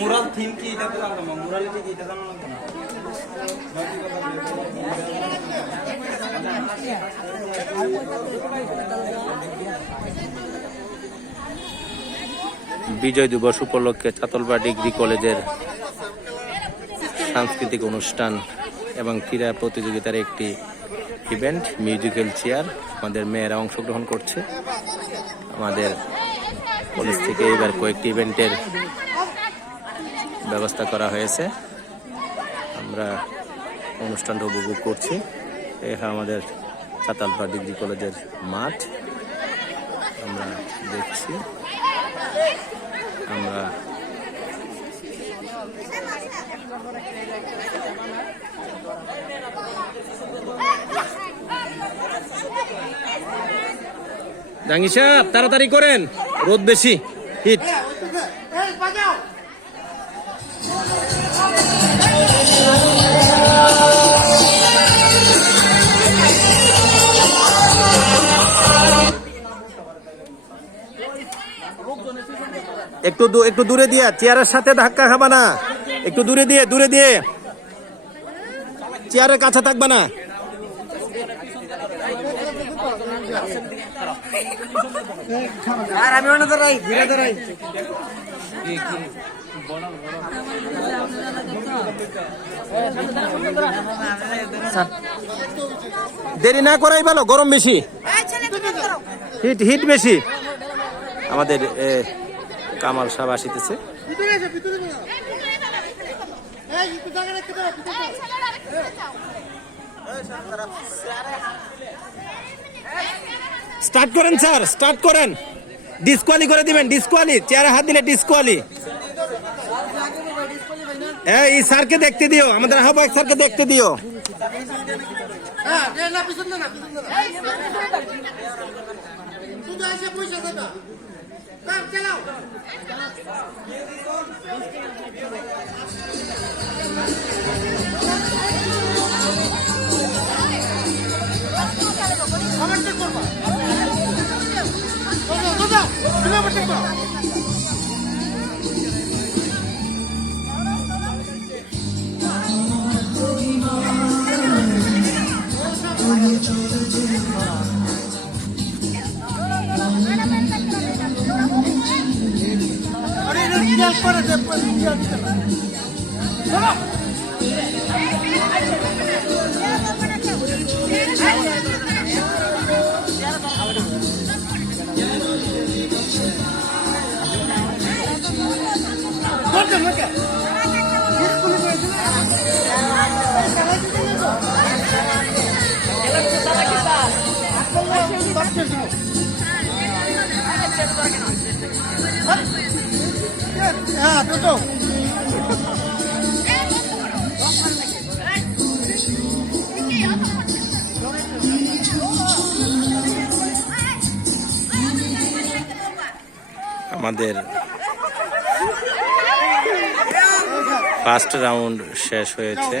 Mural theme কি এটা তো জানতাম না, মুরালিটি কি এটা জানা লাগবে না। বিজয় দিবস উপলক্ষে চাতলবা ডিগ্রি কলেজের সাংস্কৃতিক অনুষ্ঠান এবং ক্রীড়া প্রতিযোগিতার একটি ইভেন্ট মিউজিক্যাল চেয়ার। আমাদের মেয়েরা অংশগ্রহণ করছে। আমাদের কলেজ থেকে এবার কয়েকটি ইভেন্টের ব্যবস্থা করা হয়েছে। আমরা অনুষ্ঠানটা উপভোগ করছি। এখানে আমাদের চাতালবা ডিগ্রি কলেজের মাঠ আমরা দেখছি। আমরা জাহাঙ্গীর সাহেব তাড়াতাড়ি করেন, রোদ বেশি, হিট। একটু দূরে দিয়ে, চেয়ারের সাথে ধাক্কা খাবা না, একটু দূরে দিয়ে চেয়ারের কাছে থাকবা না। আর আমি অন্য ধরাই ঘুরে ধরাই। দেরি না করাই ভালো, গরম বেশি, হিট বেশি। আমাদের কামাল সাহেব আসিতেছে। স্টার্ট করেন স্যার, স্টার্ট করেন। ডিসকোয়ালি করে দিবেন, ডিসকোয়ালি, চেয়ারে হাত দিলে ডিসকোয়ালি। এই স্যারকে দেখতে দিও, আমাদের আহ্বায়ক স্যারকে দেখতে দিও। আমাদের ফার্স্ট রাউন্ড শেষ হয়েছে।